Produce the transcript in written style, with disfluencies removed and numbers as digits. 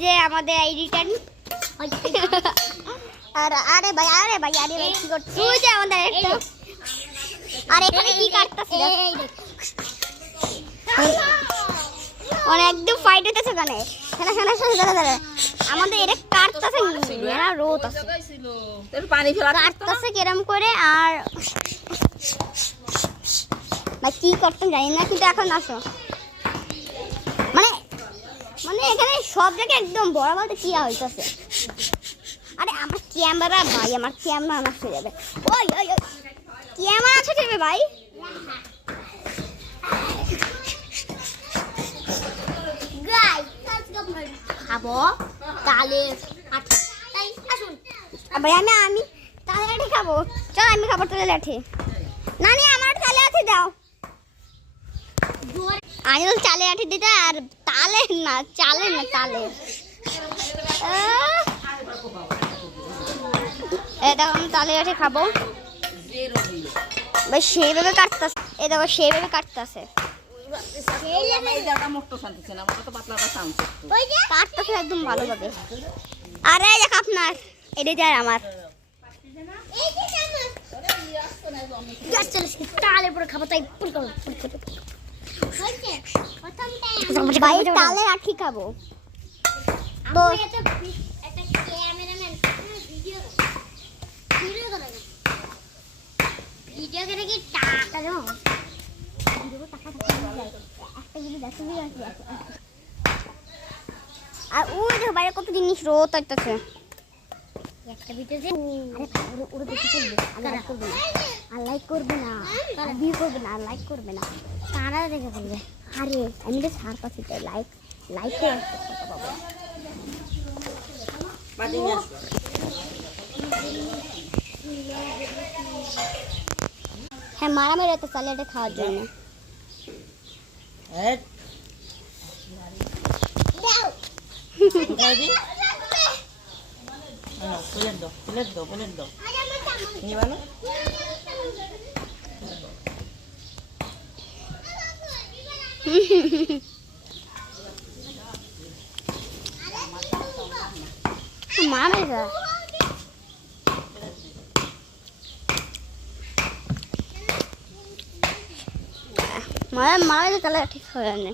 যে আমাদের এই রিটার্ন আর আরে ভাই কি করছিস তুই যে আমাদের একটা আর এখানে কি কাটতাছিস ওরা একদম ফাইট হইতেছে ওখানে দাঁড়া আমাদের এটা কাটতেছে এরা রোদ আছে পানি ফেলা কাটতেছে কেরম করে আর ভাই কি করতে জানি না কিন্তু এখন আসো মানে মানে এখানে সব জায়গায় একদম বড় বলতে কি হইতেছে আরে আমার ক্যামেরা ভাই আমার ক্যামেরা নষ্ট হয়ে যাবে ওই ওই ওই ক্যামেরা আছে যাবে ভাই খাবো তালে তাই আসুন ভাই আমি তালে লাঠি খাবো চল আমি খাবো তালে লাঠি নানি আমার তালে লাঠি দাও আমি তো চালে লাঠি দিতে আর তালে না চালে না তালে এটা আমি তালে লাঠি খাবো ভাই সেইভাবে কাটতেছে এ দেখো সেইভাবে কাটতেছে একদম ভালোভাবে আরে দেখ আপনার এটা যায় আমার তালে লাঠি খাবো তো ভিডিও করে কি টাকা দাও আর ওই দেখো বাইরে কত জিনিস রোদ হইতেছে একটা ভিডিও যে আরে ওরা দেখে চলবে আর লাইক করবে না আর ভিউ করবে না আর লাইক করবে না তারা দেখে বলবে আরে আমি তো ছাড় পাচ্ছি তাই লাইকে হ্যাঁ মারা মেরে তো স্যালাডে খাওয়ার জন্য মারা মারা তাহলে ঠিক হবে না